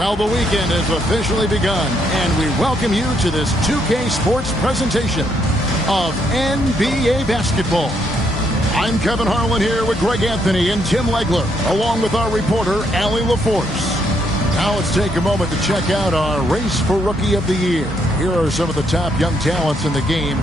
Well, the weekend has officially begun, and we welcome you to this 2K Sports presentation of NBA basketball. I'm Kevin Harlan here with Greg Anthony and Tim Legler, along with our reporter, Allie LaForce. Now let's take a moment to check out our race for Rookie of the Year. Here are some of the top young talents in the game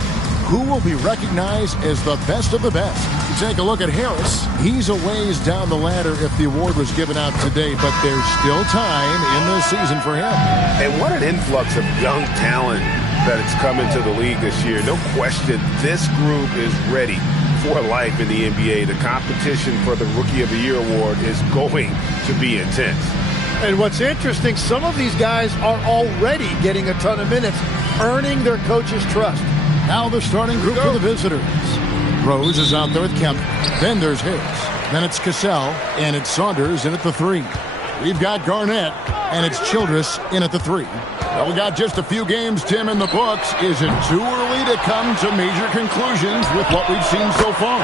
who will be recognized as the best of the best. You take a look at Harris. He's a ways down the ladder if the award was given out today, but there's still time in the season for him. And what an influx of young talent that it's come into the league this year. No question, this group is ready for life in the NBA. The competition for the Rookie of the Year award is going to be intense. And what's interesting, some of these guys are already getting a ton of minutes, earning their coach's trust. Now the starting group for the visitors. Rose is out there with Kemp. Then there's Harris. Then it's Cassell, and it's Saunders in at the 3. We've got Garnett, and it's Childress in at the 3. Well, we got just a few games, Tim, in the books. Is it too early to come to major conclusions with what we've seen so far?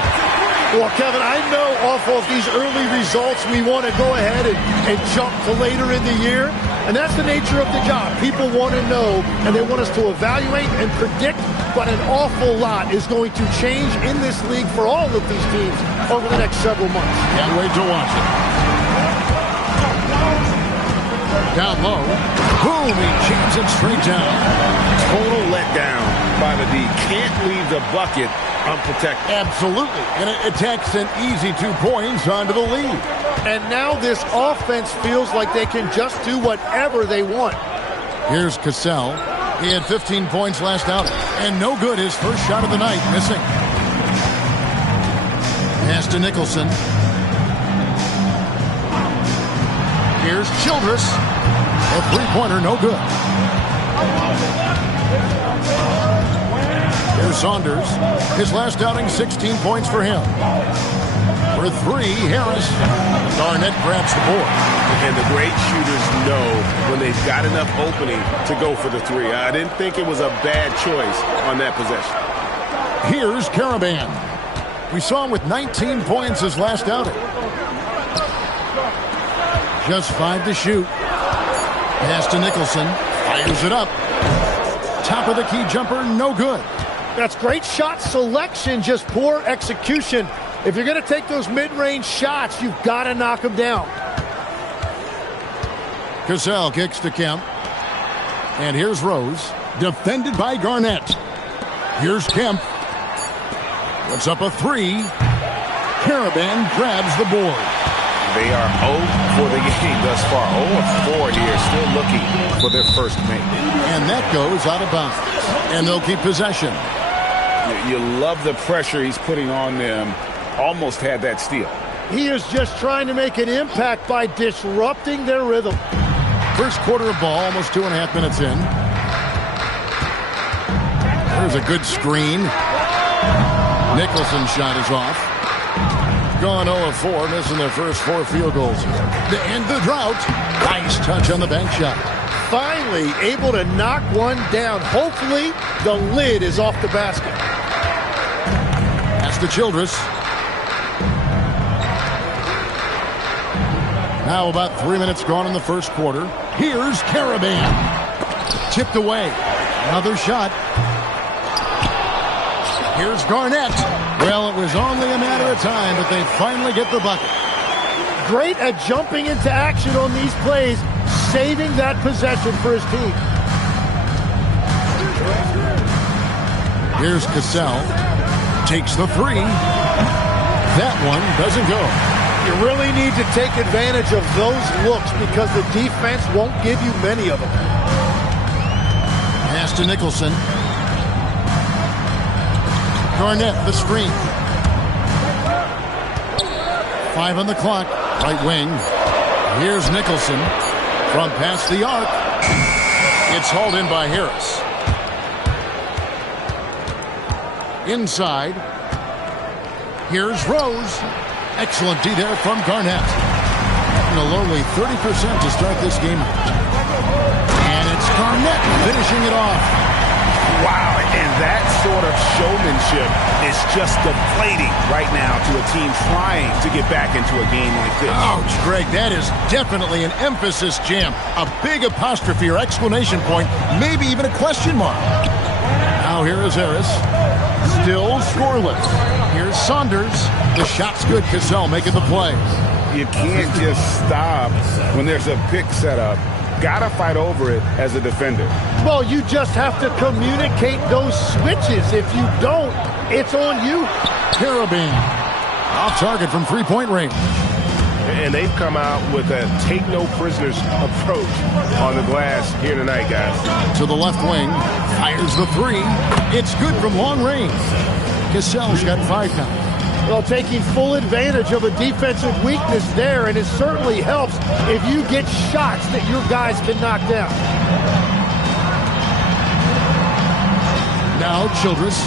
Well, Kevin, I know off of these early results, we want to go ahead and jump to later in the year. And that's the nature of the job. People want to know, and they want us to evaluate and predict, but an awful lot is going to change in this league for all of these teams over the next several months. Can't wait to watch it. Down low. Boom, he jams it straight down. Total letdown by the D. Can't leave the bucket unprotected. Absolutely. And it takes an easy 2 points onto the lead. And now this offense feels like they can just do whatever they want. Here's Cassell. He had 15 points last outing. And no good, his first shot of the night, missing. Pass to Nicholson. Here's Childress. A three-pointer, no good. Here's Saunders. His last outing, 16 points for him. For 3, Harris. Garnett grabs the board. And the great shooters know when they've got enough opening to go for the 3. I didn't think it was a bad choice on that possession. Here's Caravan. We saw him with 19 points his last outing. Just 5 to shoot. Pass to Nicholson. Fires it up. Top of the key jumper, no good. That's great shot selection, just poor execution. If you're going to take those mid-range shots, you've got to knock them down. Cassell kicks to Kemp. And here's Rose, defended by Garnett. Here's Kemp. Puts up a 3. Caravan grabs the board. They are 0 for the game thus far. 0-4 here, still looking for their first make. And that goes out of bounds. And they'll keep possession. You love the pressure he's putting on them. Almost had that steal. He is just trying to make an impact by disrupting their rhythm. First quarter of ball, almost 2.5 minutes in. There's a good screen. Nicholson's shot is off. Gone 0-4, missing their first 4 field goals. To end the drought, nice touch on the bank shot. Finally able to knock one down. Hopefully the lid is off the basket. Pass to Childress. Now about 3 minutes gone in the first quarter. Here's Caravan. Tipped away. Another shot. Here's Garnett. Well, it was only a matter of time, but they finally get the bucket. Great at jumping into action on these plays, saving that possession for his team. Here's Cassell. Takes the 3. That one doesn't go. You really need to take advantage of those looks because the defense won't give you many of them. Pass to Nicholson. Garnett, the screen. 5 on the clock. Right wing. Here's Nicholson from past the arc. It's hauled in by Harris. Inside. Here's Rose. Excellent D there from Garnett. And a lowly 30% to start this game. And it's Garnett finishing it off. Wow, and that sort of showmanship is just deflating right now to a team trying to get back into a game like this. Ouch, Greg, that is definitely an emphasis jam. A big apostrophe or exclamation point, maybe even a question mark. Now here is Harris. Still scoreless. Here's Saunders. The shot's good. Cassell making the play. You can't just stop when there's a pick set up. Gotta fight over it as a defender. Well, you just have to communicate those switches. If you don't, it's on you. Carabin off target from three-point range. And they've come out with a take-no-prisoners approach on the glass here tonight, guys. To the left wing. Fires the three. It's good from long range. Cassell's got 5 now. Well, taking full advantage of a defensive weakness there, and it certainly helps if you get shots that your guys can knock down. Now Childress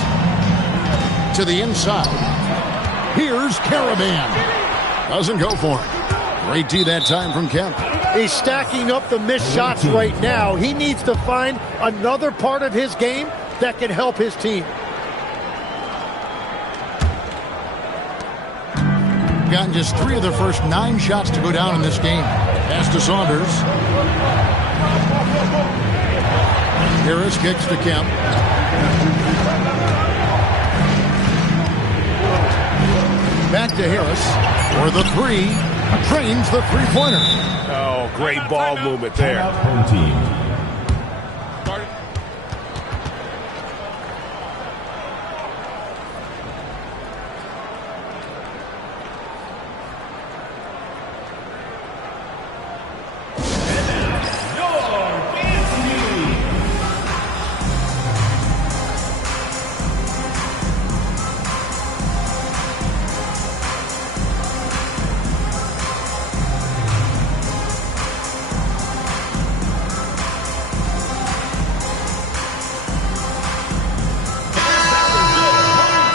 to the inside. Here's Carabin. Doesn't go for it. Great D that time from Kemp. He's stacking up the missed shots right now. He needs to find another part of his game that can help his team. Gotten just 3 of their first 9 shots to go down in this game. Pass to Saunders. Harris kicks to Kemp. Back to Harris for the 3. Trains the three-pointer. Oh, great ball movement there.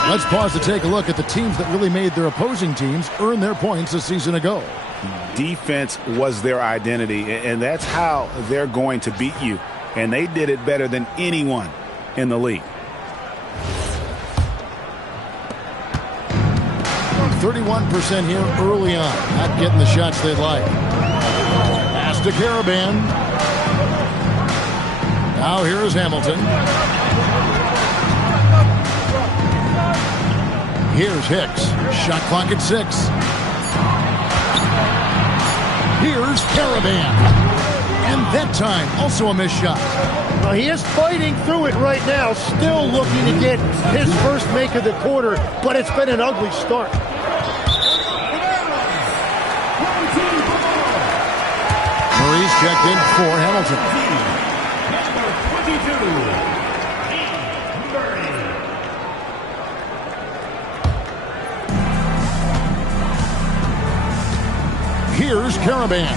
Let's pause to take a look at the teams that really made their opposing teams earn their points a season ago. Defense was their identity, and that's how they're going to beat you. And they did it better than anyone in the league. 31% here early on. Not getting the shots they'd like. Pass to Carabin. Now here is Hamilton. Here's Hicks. Shot clock at 6. Here's Carabin. And that time, also a missed shot. Well, he is fighting through it right now, still looking to get his first make of the quarter, but it's been an ugly start. Murray's checked in for Hamilton. Here's Carabin.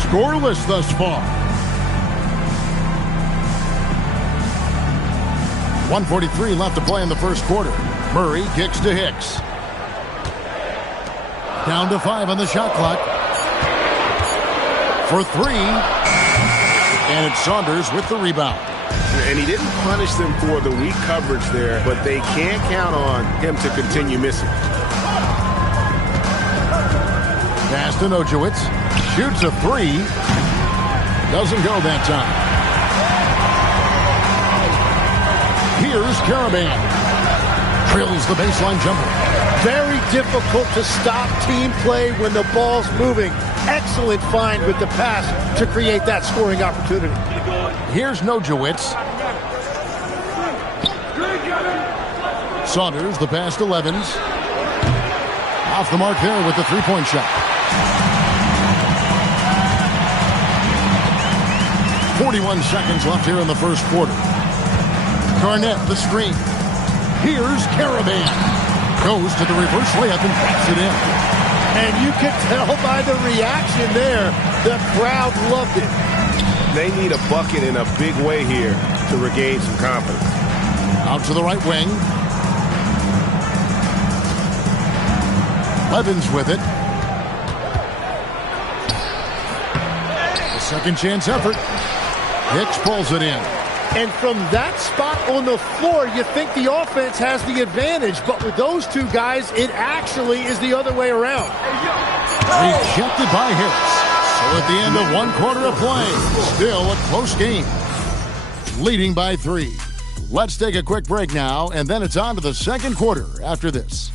Scoreless thus far. 1:43 left to play in the first quarter. Murray kicks to Hicks. Down to 5 on the shot clock. For 3. And it's Saunders with the rebound. And he didn't punish them for the weak coverage there, but they can't count on him to continue missing. Pass to Nojewicz. Shoots a 3. Doesn't go that time. Here's Carabin. Drills the baseline jumper. Very difficult to stop team play when the ball's moving. Excellent find with the pass to create that scoring opportunity. Here's Nojewicz. Saunders, the pass to Levens. Off the mark there with the three-point shot. 41 seconds left here in the first quarter. Garnett, the screen. Here's Carabin. Goes to the reverse layup and puts it in. And you could tell by the reaction there, the crowd loved it. They need a bucket in a big way here to regain some confidence. Out to the right wing. Levens with it. The second chance effort. Hicks pulls it in. And from that spot on the floor, you think the offense has the advantage. But with those two guys, it actually is the other way around. Rejected by Hicks. So at the end of one quarter of play, still a close game. Leading by 3. Let's take a quick break now, and then it's on to the second quarter after this.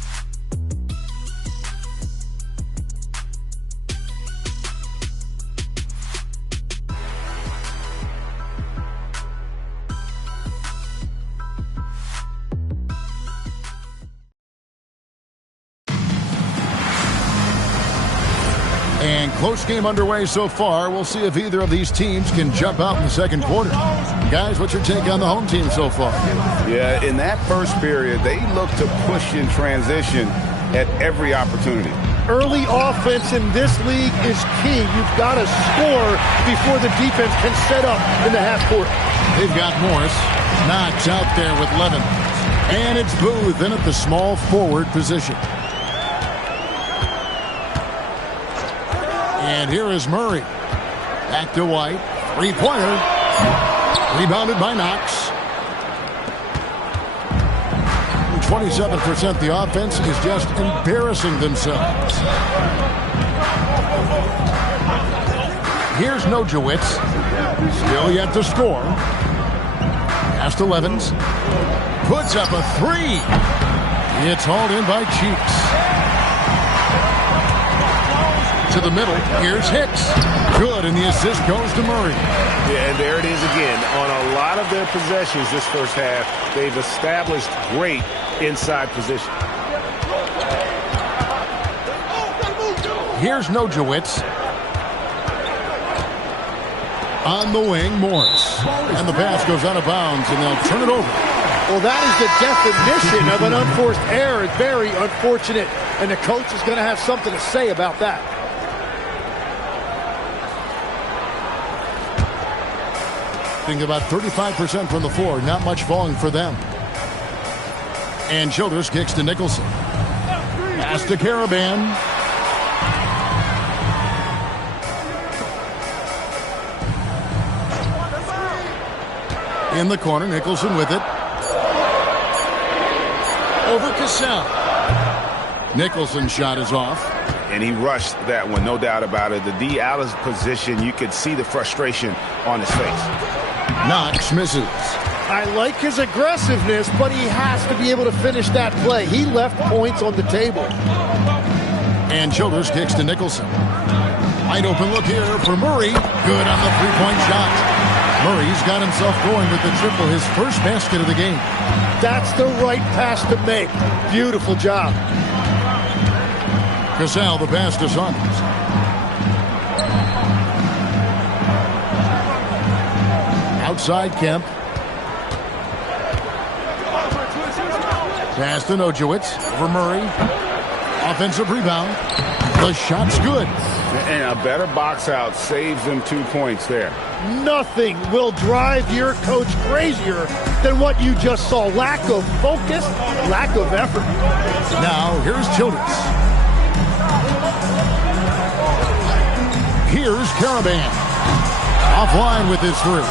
And close game underway so far. We'll see if either of these teams can jump out in the second quarter. Guys, what's your take on the home team so far? Yeah, in that first period, they look to push in transition at every opportunity. Early offense in this league is key. You've got to score before the defense can set up in the half court. They've got Morris. Knox out there with Levin. And it's Booth in at the small forward position. And here is Murray. Back to White. Three-pointer. Rebounded by Knox. 27% the offense is just embarrassing themselves. Here's Nojewicz. Still yet to score. Pass to Levins. Puts up a 3. It's hauled in by Cheeks. To the middle. Here's Hicks. Good, and the assist goes to Murray. Yeah, and there it is again. On a lot of their possessions this first half, they've established great inside position. Here's Nojewicz. On the wing, Morris. And the pass goes out of bounds, and they'll turn it over. Well, that is the definition of an unforced error. It's very unfortunate, and the coach is going to have something to say about that. Think about 35% from the floor. Not much falling for them. And Childress kicks to Nicholson. Pass to Caravan. In the corner, Nicholson with it. Over Cassell. Nicholson's shot is off. And he rushed that one, no doubt about it. The D out of position, you could see the frustration on his face. Knox misses. I like his aggressiveness, but he has to be able to finish that play. He left points on the table. And Childress kicks to Nicholson. Wide open look here for Murray. Good on the three-point shot. Murray's got himself going with the triple, his first basket of the game. That's the right pass to make. Beautiful job. Cassell, the pass to Saunders. Outside Kemp. Pass to Nojewicz for Murray. Offensive rebound. The shot's good. And a better box out saves them 2 points there. Nothing will drive your coach crazier than what you just saw. Lack of focus, lack of effort. Now, here's Childress. Here's Caravan. Offline with his 3.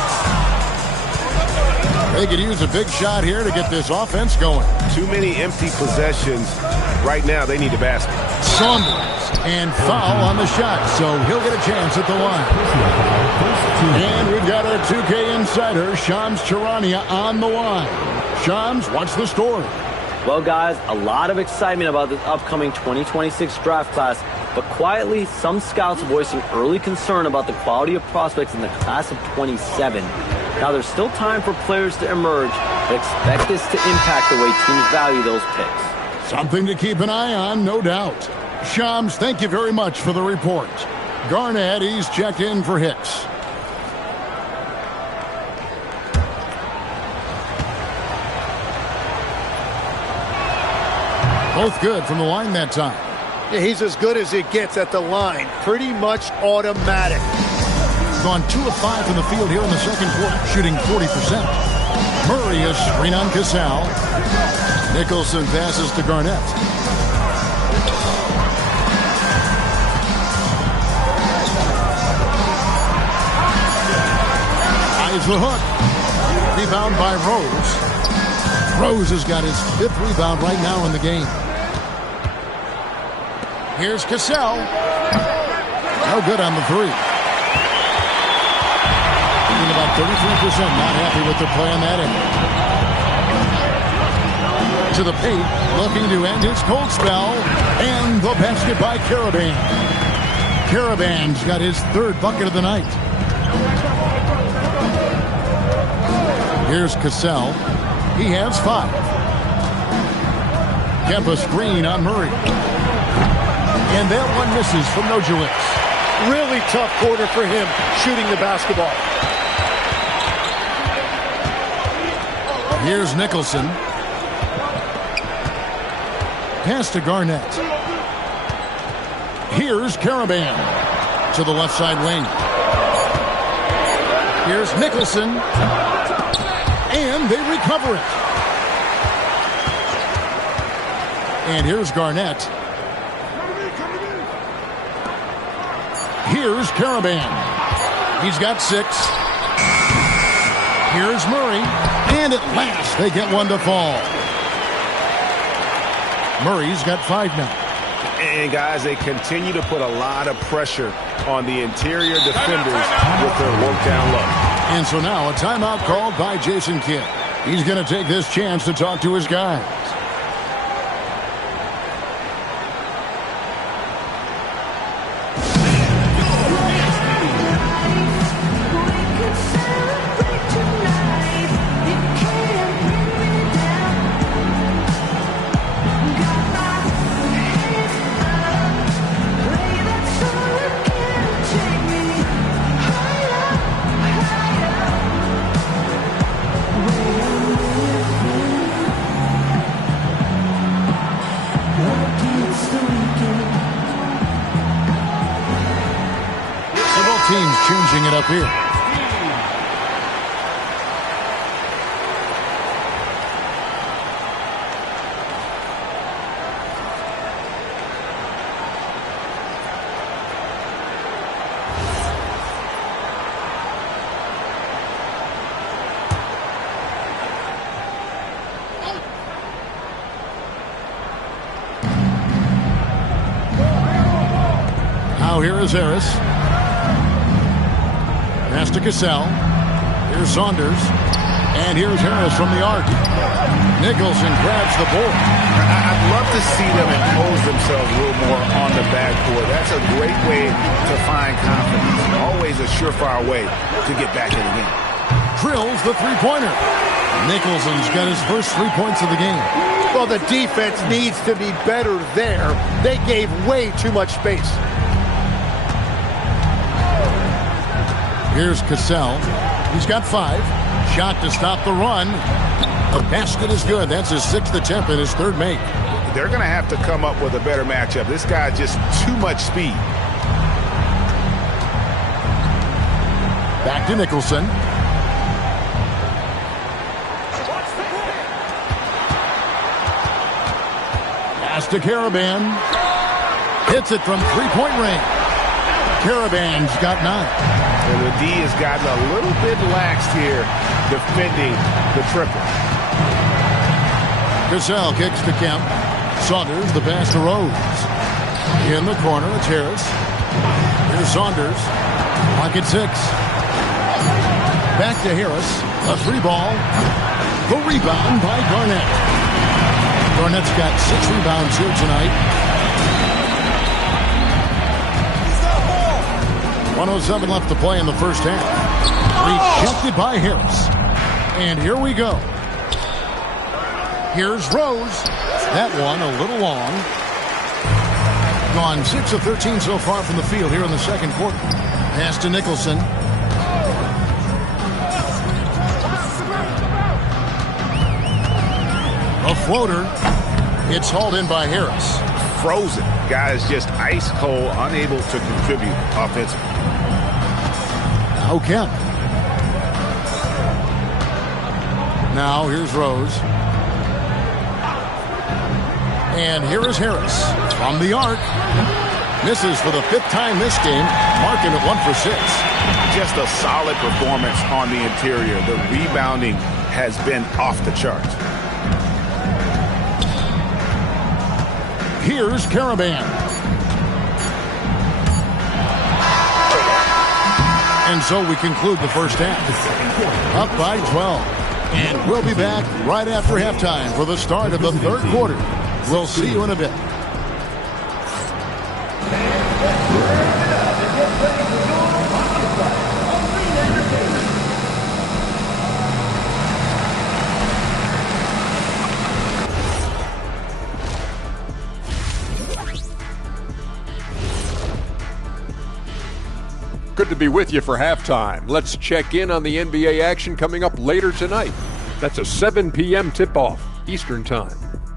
They could use a big shot here to get this offense going. Too many empty possessions. Right now, they need a basket. Saunders, and foul on the shot, so he'll get a chance at the line. And we've got a 2K insider, Shams Charania, on the line. Shams, what's the story? Well, guys, a lot of excitement about this upcoming 2026 draft class, but quietly, some scouts voicing early concern about the quality of prospects in the class of 27. Now, there's still time for players to emerge, but expect this to impact the way teams value those picks. Something to keep an eye on, no doubt. Shams, thank you very much for the report. Garnett, he's checked in for Hicks. Both good from the line that time. Yeah, he's as good as it gets at the line. Pretty much automatic. Gone 2 of 5 from the field here in the second quarter, shooting 40%. Murray a screen on Cassell. Nicholson passes to Garnett. Eyes the hook. Rebound by Rose. Rose has got his 5th rebound right now in the game. Here's Cassell. No good on the 3. Shooting about 33%. Not happy with their play on that end. To the paint, looking to end his cold spell. And the basket by Caravan. Caravan's got his 3rd bucket of the night. Here's Cassell. He has 5. Kempa screen on Murray. And that one misses from Nojewicz. Really tough quarter for him shooting the basketball. Here's Nicholson. Pass to Garnett. Here's Caravan to the left side wing. Here's Nicholson. And they recover it. And here's Garnett. Here's Caravan. He's got 6. Here's Murray. And at last, they get one to fall. Murray's got 5 now. And, guys, they continue to put a lot of pressure on the interior defenders with their work down low. And so now a timeout called by Jason Kidd. He's going to take this chance to talk to his guys. Teams changing it up here. Now here is Harris. Pass to Cassell. Here's Saunders. And here's Harris from the arc. Nicholson grabs the board. I'd love to see them impose themselves a little more on the backcourt. That's a great way to find confidence. Always a surefire way to get back in the game. Drills the three-pointer. Nicholson's got his first 3 points of the game. Well, the defense needs to be better there. They gave way too much space. Here's Cassell. He's got 5. Shot to stop the run. The basket is good. That's his 6th attempt and his 3rd make. They're going to have to come up with a better matchup. This guy just too much speed. Back to Nicholson. Pass to Caravan. Hits it from 3-point range. Caravan's got 9. And the D has gotten a little bit laxed here defending the triple. Cassell kicks to Kemp. Saunders, the pass to Rose. In the corner, it's Harris. Here's Saunders. Pocket 6. Back to Harris. A 3-ball. The rebound by Garnett. Garnett's got 6 rebounds here tonight. 1:07 left to play in the first half. Rejected by Harris. And here we go. Here's Rose. That one a little long. Gone 6 of 13 so far from the field here in the second quarter. Pass to Nicholson. A floater. It's hauled in by Harris. Frozen. Guys just ice cold, unable to contribute offensively. Now Kemp. Now here's Rose. And here is Harris from the arc. Misses for the 5th time this game, marking it 1 for 6. just a solid performance on the interior. The rebounding has been off the charts. Here's Caravan. And so we conclude the first half. Up by 12. And we'll be back right after halftime for the start of the third quarter. We'll see you in a bit. Good to be with you for halftime. Let's check in on the NBA action coming up later tonight. That's a 7 p.m. tip-off Eastern Time.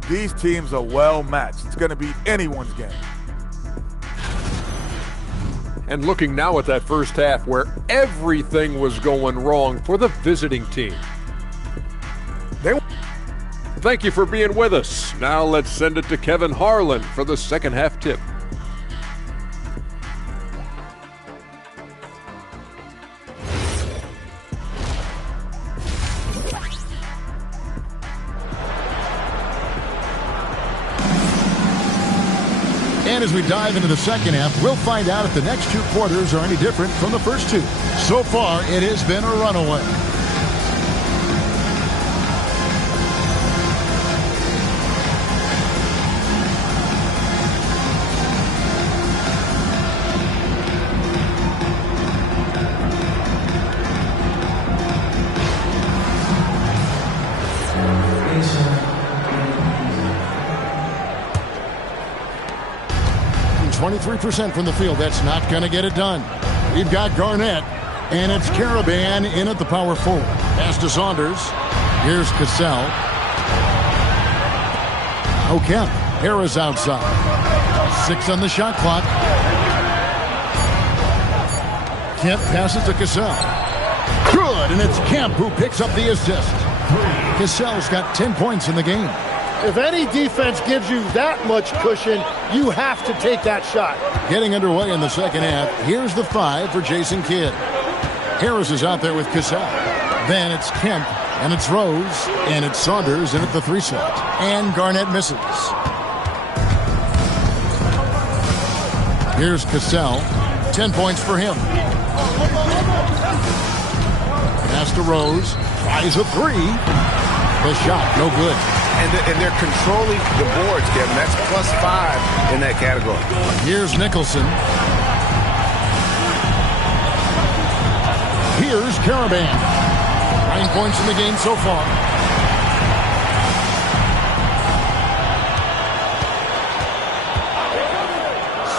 These teams are well matched. It's going to be anyone's game. And looking now at that first half where everything was going wrong for the visiting team. Thank you for being with us. Now let's send it to Kevin Harlan for the second half tip. And as we dive into the second half, we'll find out if the next two quarters are any different from the first two. So far, it has been a runaway. .23% from the field. That's not going to get it done. We've got Garnett, and it's Caravan in at the power forward. Pass to Saunders. Here's Cassell. Kemp. Harris outside. 6 on the shot clock. Kemp passes to Cassell. Good, and it's Kemp who picks up the assist. Cassell's got 10 points in the game. If any defense gives you that much cushion, you have to take that shot. Getting underway in the second half. Here's the 5 for Jason Kidd. Harris is out there with Cassell. Then it's Kemp, and it's Rose, and it's Saunders in at the 3 slot. And Garnett misses. Here's Cassell. 10 points for him. Pass to Rose. Tries a 3. The shot, no good. And they're controlling the boards, Kevin. That's +5 in that category. Here's Nicholson. Here's Caravan. 9 points in the game so far.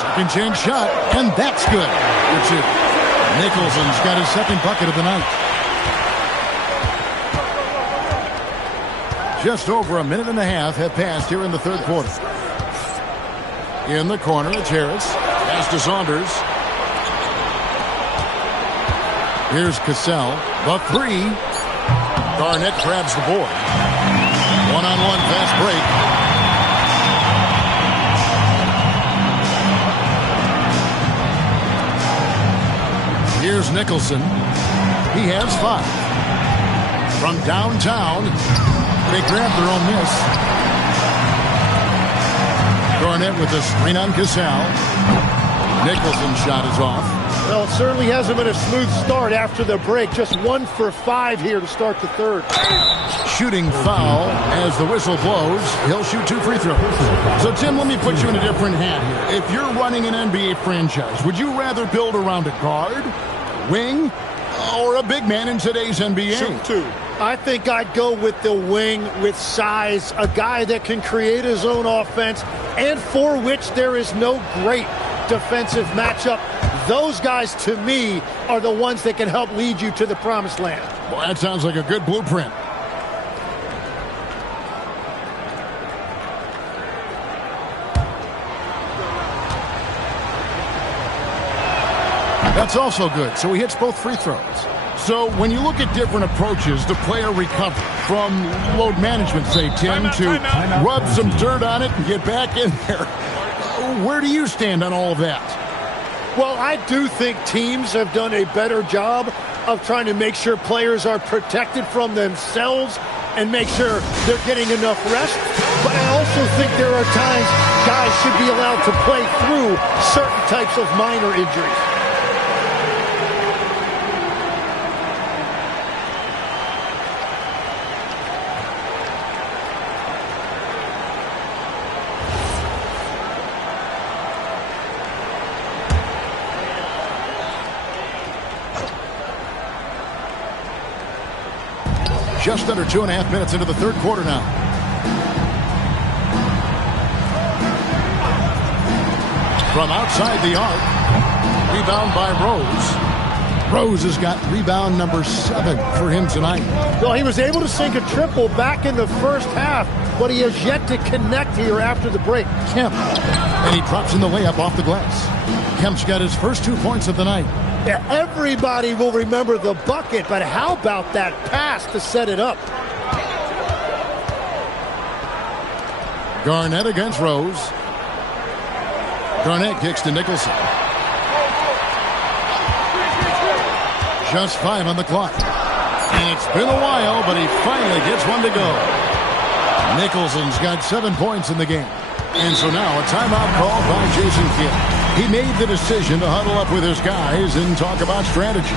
Second chance shot, and that's good. For 2. Nicholson's got his second bucket of the night. Just over a minute and a half have passed here in the third quarter. In the corner, it's Harris. Pass to Saunders. Here's Cassell. The 3. Garnett grabs the board. One-on-one fast break. Here's Nicholson. He has 5. From downtown, they grab their own miss. Garnett with a screen on Cassell. Nicholson's shot is off. Well, it certainly hasn't been a smooth start after the break. Just 1 for 5 here to start the third. Shooting foul as the whistle blows. He'll shoot 2 free throws. So, Tim, let me put you in a different hat here. If you're running an NBA franchise, would you rather build around a guard, wing, or a big man in today's NBA? Shoot 2. I think I'd go with the wing with size, a guy that can create his own offense and for which there is no great defensive matchup. Those guys, to me, are the ones that can help lead you to the promised land. Well, that sounds like a good blueprint. That's also good. So he hits both free throws. So when you look at different approaches to player recovery, from load management, say, Tim, to rub some dirt on it and get back in there, where do you stand on all of that? Well, I do think teams have done a better job of trying to make sure players are protected from themselves and make sure they're getting enough rest. But I also think there are times guys should be allowed to play through certain types of minor injuries. Just under 2.5 minutes into the third quarter now. From outside the arc, rebound by Rose. Rose has got rebound number 7 for him tonight. Well, he was able to sink a triple back in the first half, but he has yet to connect here after the break. Kemp, and he drops in the layup off the glass. Kemp's got his first 2 points of the night. Yeah, everybody will remember the bucket, but how about that pass to set it up? Garnett against Rose. Garnett kicks to Nicholson. Just 5 on the clock. And it's been a while, but he finally gets one to go. Nicholson's got 7 points in the game. And so now a timeout called by Jason Kidd. He made the decision to huddle up with his guys and talk about strategy.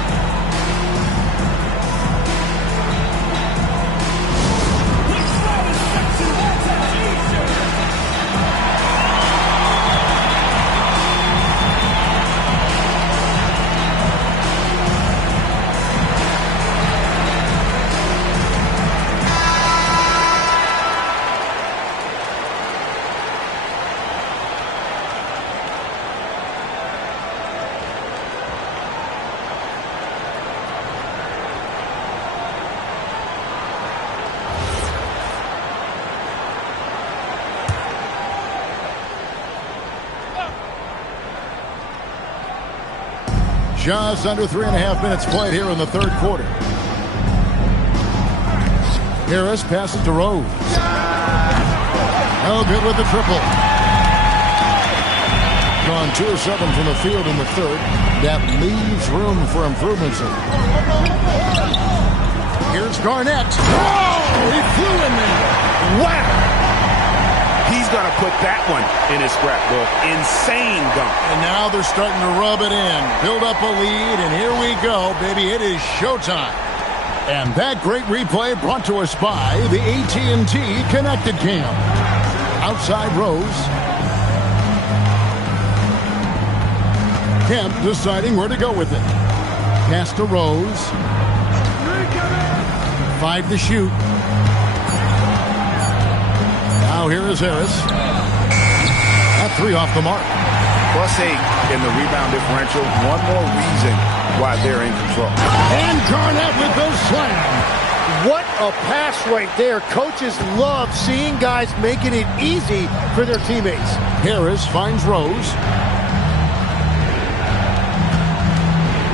Just under 3.5 minutes played here in the third quarter. Harris passes to Rose. Oh, good with the triple. Gone 2 of 7 from the field in the third. That leaves room for improvements. Here's Garnett. Oh, he flew in there. Wow! He's going to put that one in his scrapbook. Insane dunk. And now they're starting to rub it in. Build up a lead, and here we go, baby. It is showtime. And that great replay brought to us by the AT&T Connected Cam. Outside Rose. Kemp deciding where to go with it. Pass to Rose. 5 to shoot. Now here is Harris. That 3 off the mark. +8 in the rebound differential. One more reason why they're in control. And Garnett with the slam. What a pass right there. Coaches love seeing guys making it easy for their teammates. Harris finds Rose.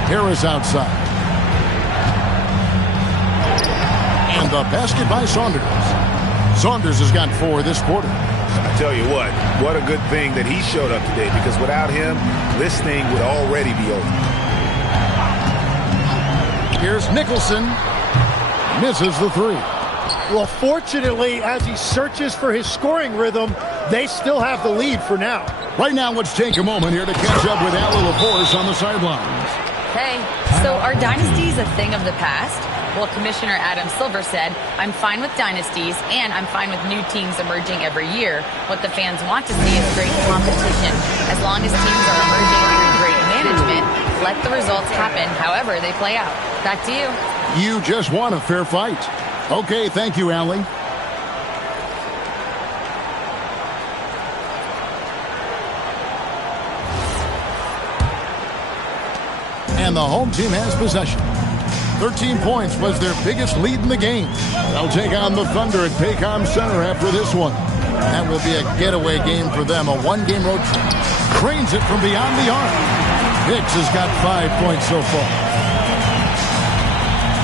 Harris outside. And the basket by Saunders. Saunders has got 4 this quarter. I tell you what a good thing that he showed up today, because without him, this thing would already be over. Here's Nicholson. Misses the 3. Well, fortunately, as he searches for his scoring rhythm, they still have the lead for now. Right now, let's take a moment here to catch up with Al LaForce on the sidelines. Hey, so are dynasties a thing of the past? Well, Commissioner Adam Silver said, I'm fine with dynasties, and I'm fine with new teams emerging every year. What the fans want to see is great competition. As long as teams are emerging through great management, let the results happen however they play out. Back to you. You just want a fair fight. Okay, thank you, Allie. And the home team has possession. 13 points was their biggest lead in the game. They'll take on the Thunder at PACtion Center after this one. That will be a getaway game for them, a 1-game road trip. Cranes it from beyond the arc. Hicks has got 5 points so far.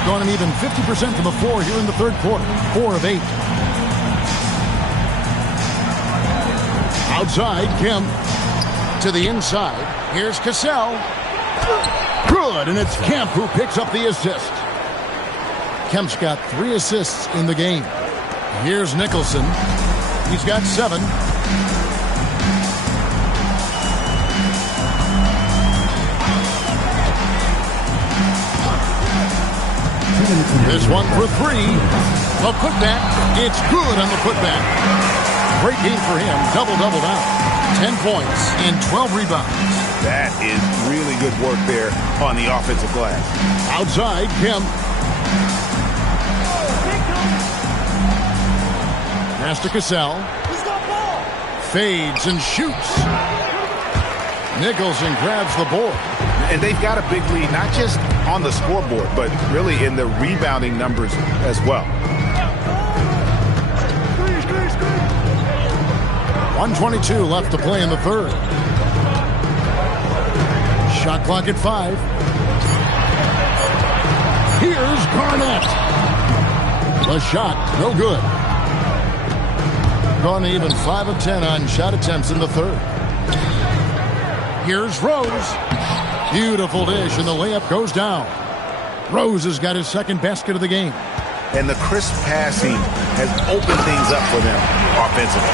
Going an even 50% from the floor here in the third quarter. 4 of 8. Outside, Kemp to the inside. Here's Cassell. Good, and it's Kemp who picks up the assist. Kemp's got 3 assists in the game. Here's Nicholson. He's got 7. This one for 3. The putback. It's good on the putback. Great game for him. Double-double out. 10 points and 12 rebounds. That is really good work there on the offensive glass. Outside, Kemp. Pass to Cassell. Fades and shoots. Nicholson grabs the board. And they've got a big lead, not just on the scoreboard, but really in the rebounding numbers as well. 1:22 left to play in the third. Shot clock at 5. Here's Garnett. The shot, no good. Gone even 5 of 10 on shot attempts in the third. Here's Rose. Beautiful dish, and the layup goes down. Rose has got his second basket of the game. And the crisp passing has opened things up for them offensively.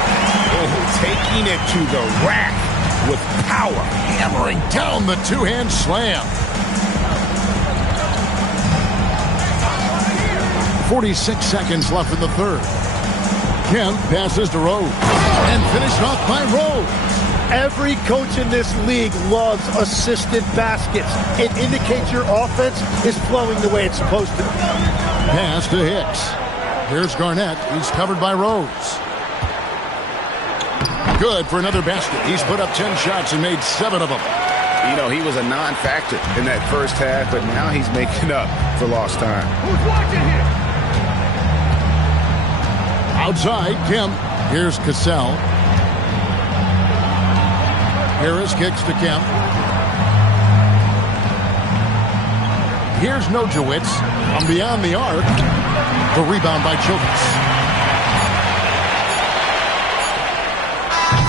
Oh, taking it to the rack with power. Hammering down the two-hand slam. 46 seconds left in the third. Kemp passes to Rose. And finished off by Rose. Every coach in this league loves assisted baskets. It indicates your offense is flowing the way it's supposed to. Pass to Hicks. Here's Garnett. He's covered by Rose. Good for another basket. He's put up 10 shots and made 7 of them. You know, he was a non-factor in that first half, but now he's making up for lost time. Who's watching here? Outside, Kemp. Here's Cassell. Harris kicks to Kemp. Here's Nojewicz from beyond the arc. The rebound by Childress.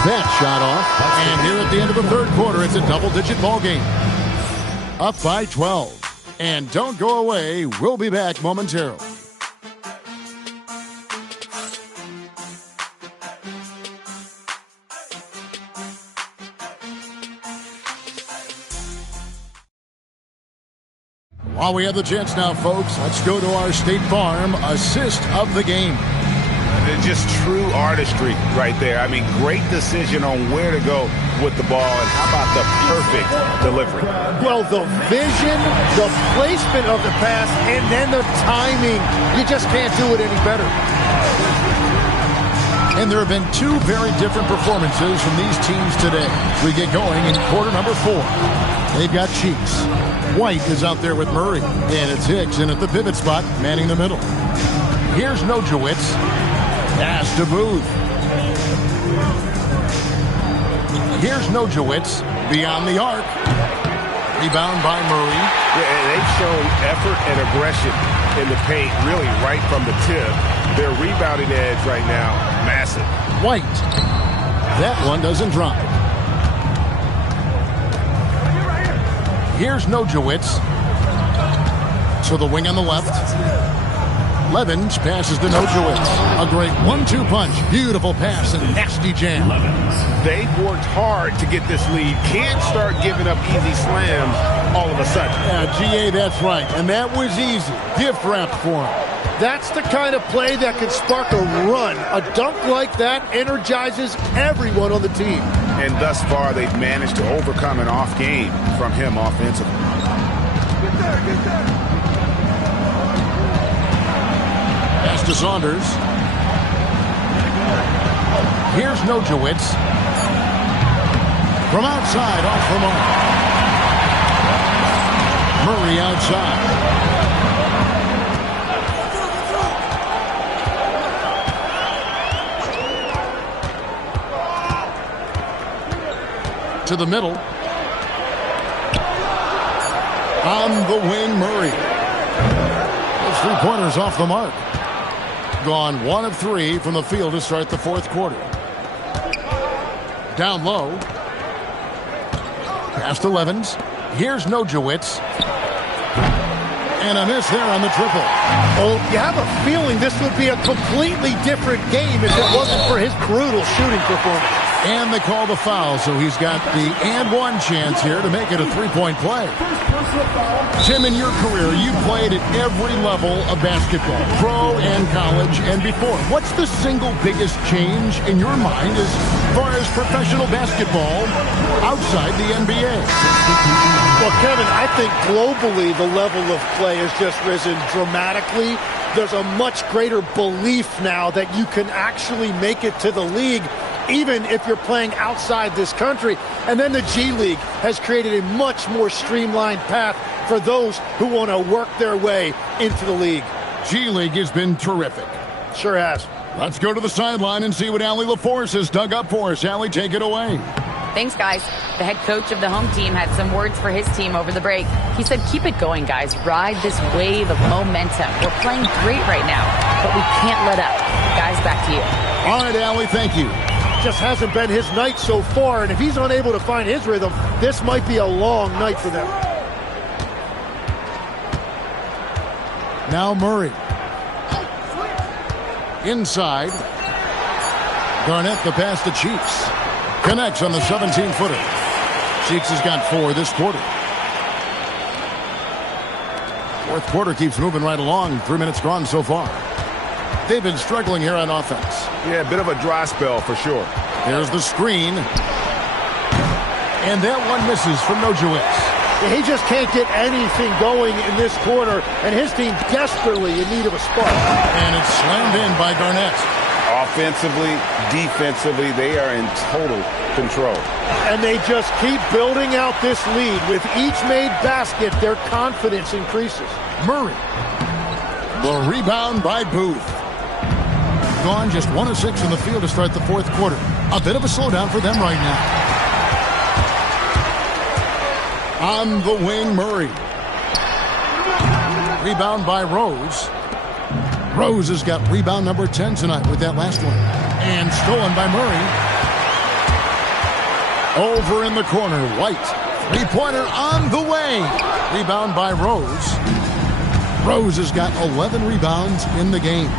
That shot off. And here at the end of the third quarter, it's a double-digit ball game. Up by 12. And don't go away. We'll be back momentarily. While we have the chance now, folks, let's go to our State Farm assist of the game. Just true artistry right there. I mean, great decision on where to go with the ball, and how about the perfect delivery? Well, the vision, the placement of the pass, and then the timing. You just can't do it any better. And there have been 2 very different performances from these teams today. We get going in quarter number 4. They've got Cheeks. White is out there with Murray. And it's Hicks in at the pivot spot, manning the middle. Here's Nojewicz. Pass to Booth. Here's Nojewicz beyond the arc. Rebound by Murray. Yeah, they've shown effort and aggression in the paint, really right from the tip. Their rebounding edge right now, massive. White. That one doesn't drop. Here's Nojewicz. To the wing on the left. Levens passes to Nojewicz. A great 1-2 punch. Beautiful pass and nasty jam. They've worked hard to get this lead. Can't start giving up easy slams all of a sudden. Yeah, GA, that's right. And that was easy. Gift wrapped for him. That's the kind of play that can spark a run. A dunk like that energizes everyone on the team. And thus far, they've managed to overcome an off game from him offensively. Get there. Pass to Saunders. Here's Nojewicz. From outside, off the mark. Murray outside. To the middle. On the wing, Murray. Those 3-pointers off the mark. Gone 1 of 3 from the field to start the fourth quarter. Down low. Past 11s. Here's Nojewicz. And a miss there on the triple. Oh, you have a feeling this would be a completely different game if it wasn't for his brutal shooting performance. And they call the foul, so he's got the and one chance here to make it a three-point play. Tim, in your career, you played at every level of basketball, pro and college and before. What's the single biggest change in your mind as far as professional basketball outside the NBA? Well, Kevin, I think globally the level of play has just risen dramatically. There's a much greater belief now that you can actually make it to the league even if you're playing outside this country. And then the G League has created a much more streamlined path for those who want to work their way into the league. G League has been terrific. Sure has. Let's go to the sideline and see what Allie LaForce has dug up for us. Allie, take it away. Thanks, guys. The head coach of the home team had some words for his team over the break. He said, keep it going, guys. Ride this wave of momentum. We're playing great right now, but we can't let up. Guys, back to you. All right, Allie, thank you. Just hasn't been his night so far, and if he's unable to find his rhythm, this might be a long night for them. Now Murray. Inside. Garnett the pass to Cheeks. Connects on the 17-footer. Cheeks has got 4 this quarter. Fourth quarter keeps moving right along. 3 minutes gone so far. They've been struggling here on offense. Yeah, a bit of a dry spell for sure. There's the screen. And that one misses from Nojewicz. He just can't get anything going in this quarter, and his team desperately in need of a spark. And it's slammed in by Garnett. Offensively, defensively, they are in total control. And they just keep building out this lead. With each made basket, their confidence increases. Murray. The rebound by Booth. Gone just 1 of 6 in the field to start the fourth quarter. A bit of a slowdown for them right now. On the wing, Murray. Rebound by Rose. Rose has got rebound number 10 tonight with that last one. And stolen by Murray. Over in the corner, White. Three-pointer on the way. Rebound by Rose. Rose has got 11 rebounds in the game.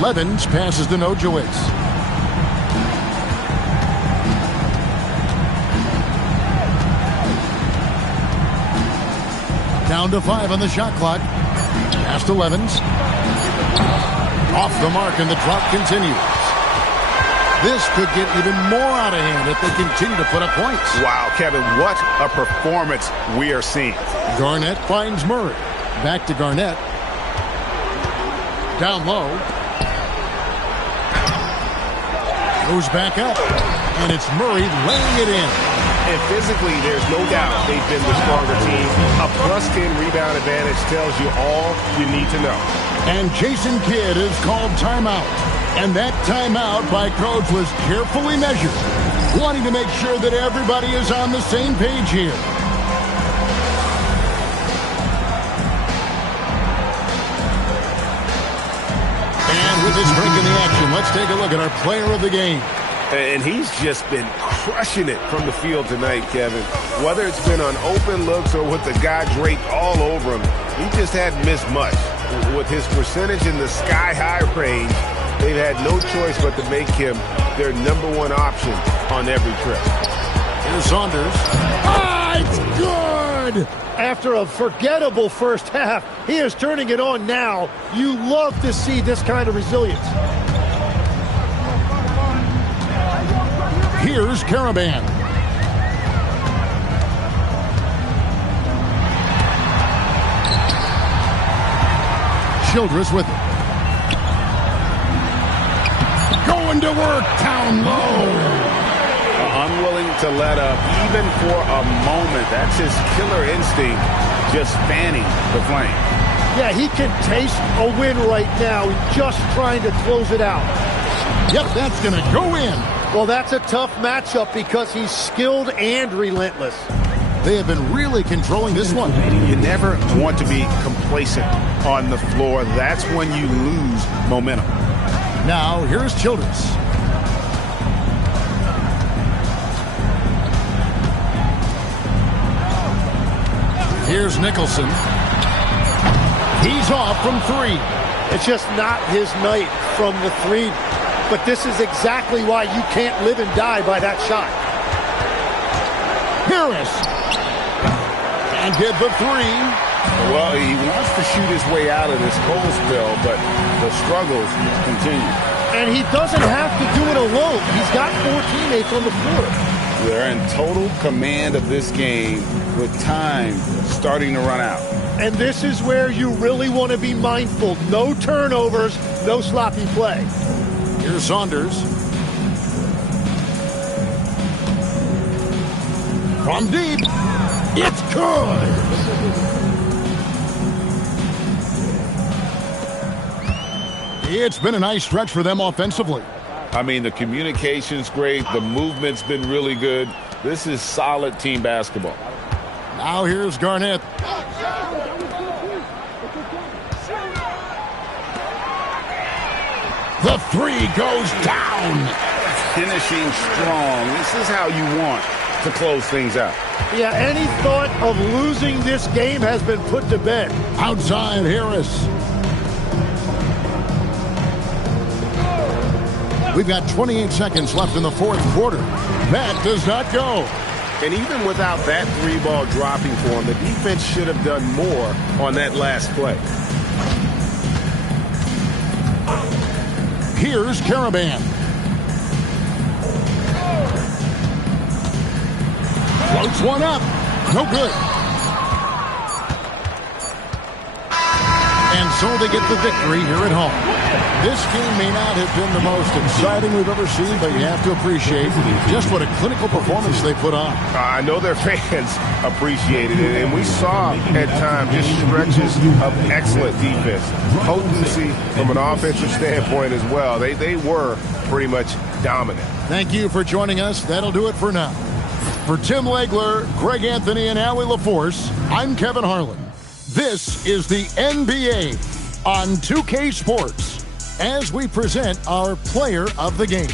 Levens passes to Nojewicz. Down to 5 on the shot clock. Pass to Levens. Off the mark, and the drop continues. This could get even more out of hand if they continue to put up points. Wow, Kevin, what a performance we are seeing. Garnett finds Murray. Back to Garnett. Down low. Goes back up. And it's Murray laying it in. And physically, there's no doubt they've been the stronger team. A +10 rebound advantage tells you all you need to know. And Jason Kidd is called timeout. And that timeout by coach was carefully measured, wanting to make sure that everybody is on the same page here. And with this break in the action, let's take a look at our player of the game. And he's just been crushing it from the field tonight, Kevin. Whether it's been on open looks or with the guy draped all over him, he just hadn't missed much. With his percentage in the sky-high range, they've had no choice but to make him their #1 option on every trip. Here's Saunders. Ah, it's good! After a forgettable first half, he is turning it on now. You love to see this kind of resilience. Here's Caravan. Childress with it. Going to work down low. Unwilling to let up even for a moment. That's his killer instinct, just fanning the flame. Yeah, he can taste a win right now, just trying to close it out. Yep, that's going to go in. Well, that's a tough matchup because he's skilled and relentless. They have been really controlling this one. You never want to be complacent on the floor. That's when you lose momentum. Now, here's Childress. Here's Nicholson. He's off from 3. It's just not his night from the 3. But this is exactly why you can't live and die by that shot. Harris. And get the 3. Well, he wants to shoot his way out of this cold spell, but the struggles continue. And he doesn't have to do it alone. He's got 4 teammates on the floor. They're in total command of this game with time starting to run out. And this is where you really want to be mindful. No turnovers, no sloppy play. Here's Saunders. From deep. It's good. It's been a nice stretch for them offensively. I mean, the communication's great. The movement's been really good. This is solid team basketball. Now here's Garnett. The 3 goes down. Finishing strong. This is how you want to close things out. Yeah, any thought of losing this game has been put to bed. Outside Harris. We've got 28 seconds left in the 4th quarter. That does not go. And even without that 3-ball dropping for him, the defense should have done more on that last play. Here's Caravan. Floats one up. No good. And so they get the victory here at home. This game may not have been the most exciting we've ever seen, but you have to appreciate just what a clinical performance they put on. I know their fans appreciated it, and we saw at times just stretches of excellent defense. Potency from an offensive standpoint as well. They were pretty much dominant. Thank you for joining us. That'll do it for now. For Tim Legler, Greg Anthony, and Allie LaForce, I'm Kevin Harlan. This is the NBA on 2K Sports as we present our player of the game.